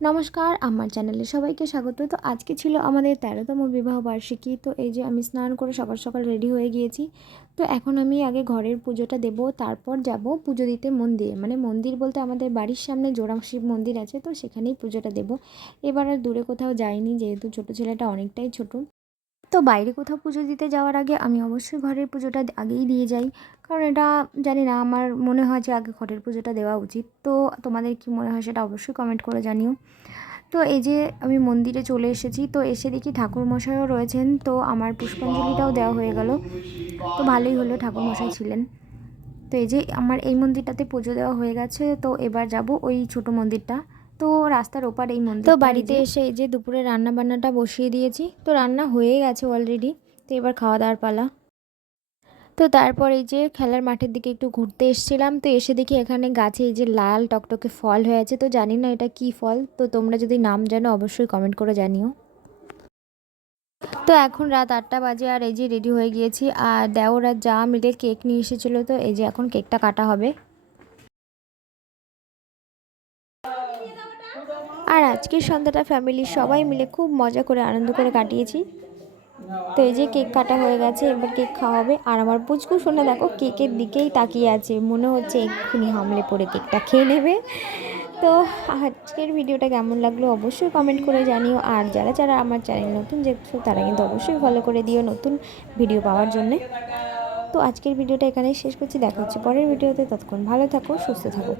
নমস্কার, আমার চ্যানেলে সবাইকে স্বাগত। তো আজকে ছিল আমাদের 13তম বিবাহ বার্ষিকী। তো এই যে আমি স্নান করে সকাল সকাল রেডি হয়ে গিয়েছি। তো এখন আমি আগে ঘরের পুজোটা দেব, তারপর যাব পুজো দিতে মন্দিরে। মানে মন্দির বলতে আমাদের বাড়ির সামনে জোড়া শিব মন্দির আছে, তো সেখানেই পুজোটা দেব। এবার আর দূরে কোথাও যাইনি, যেহেতু ছোটো ছেলেটা অনেকটাই ছোট। তো বাইরে কোথাও পুজো দিতে যাওয়ার আগে আমি অবশ্যই ঘরের পুজোটা আগেই দিয়ে যাই, কারণ এটা জানি না, আমার মনে হয় যে আগে ঘরের পুজোটা দেওয়া উচিত। তো তোমাদের কি মনে হয় সেটা অবশ্যই কমেন্ট করে জানিও। তো এই যে আমি মন্দিরে চলে এসেছি, তো এসে দেখি ঠাকুরমশাইও রয়েছেন। তো আমার পুষ্পাঞ্জলিটাও দেওয়া হয়ে গেল, তো ভালোই হলো, ঠাকুরমশাই ছিলেন। তো এই যে আমার এই মন্দিরটাতে পুজো দেওয়া হয়ে গেছে, তো এবার যাব ওই ছোট মন্দিরটা। তো রাস্তার ওপার এই মন্দির। তো বাড়িতে এসে এই যে দুপুরে রান্না বান্নাটা বসিয়ে দিয়েছি, তো রান্না হয়ে গেছে অলরেডি। তো এবার খাওয়া দাওয়ার পালা। তো তারপর এই যে খেলার মাঠের দিকে একটু ঘুরতে এসেছিলাম, তো এসে দেখি এখানে গাছে এই যে লাল টকটকে ফল হয়ে আছে। তো জানি না এটা কি ফল, তো তোমরা যদি নাম জানো অবশ্যই কমেন্ট করে জানিও। তো এখন রাত 8টা বাজে, আর এই যে রেডি হয়ে গিয়েছি, আর দেওরা যা মিলে কেক নিয়ে এসেছিলো। তো এই যে এখন কেকটা কাটা হবে। আর আজকের সন্ধ্যাটা ফ্যামিলির সবাই মিলে খুব মজা করে আনন্দ করে কাটিয়েছি। তো এই যে কেক কাটা হয়ে গেছে, এবার কেক খাওয়া হবে। আর আমার পুচকু সোনা দেখো কেকের দিকেই তাকিয়ে আছে, মনে হচ্ছে এক্ষুনি হামলে পড়ে কেকটা খেয়ে নেবে। তো আজকের ভিডিওটা কেমন লাগলো অবশ্যই কমেন্ট করে জানিও। আর যারা যারা আমার চ্যানেল নতুন দেখছো তারা কিন্তু অবশ্যই ফলো করে দিও নতুন ভিডিও পাওয়ার জন্যে। তো আজকের ভিডিওটা এখানেই শেষ করছি, দেখা হচ্ছে পরের ভিডিওতে। ততক্ষণ ভালো থাকো, সুস্থ থাকো।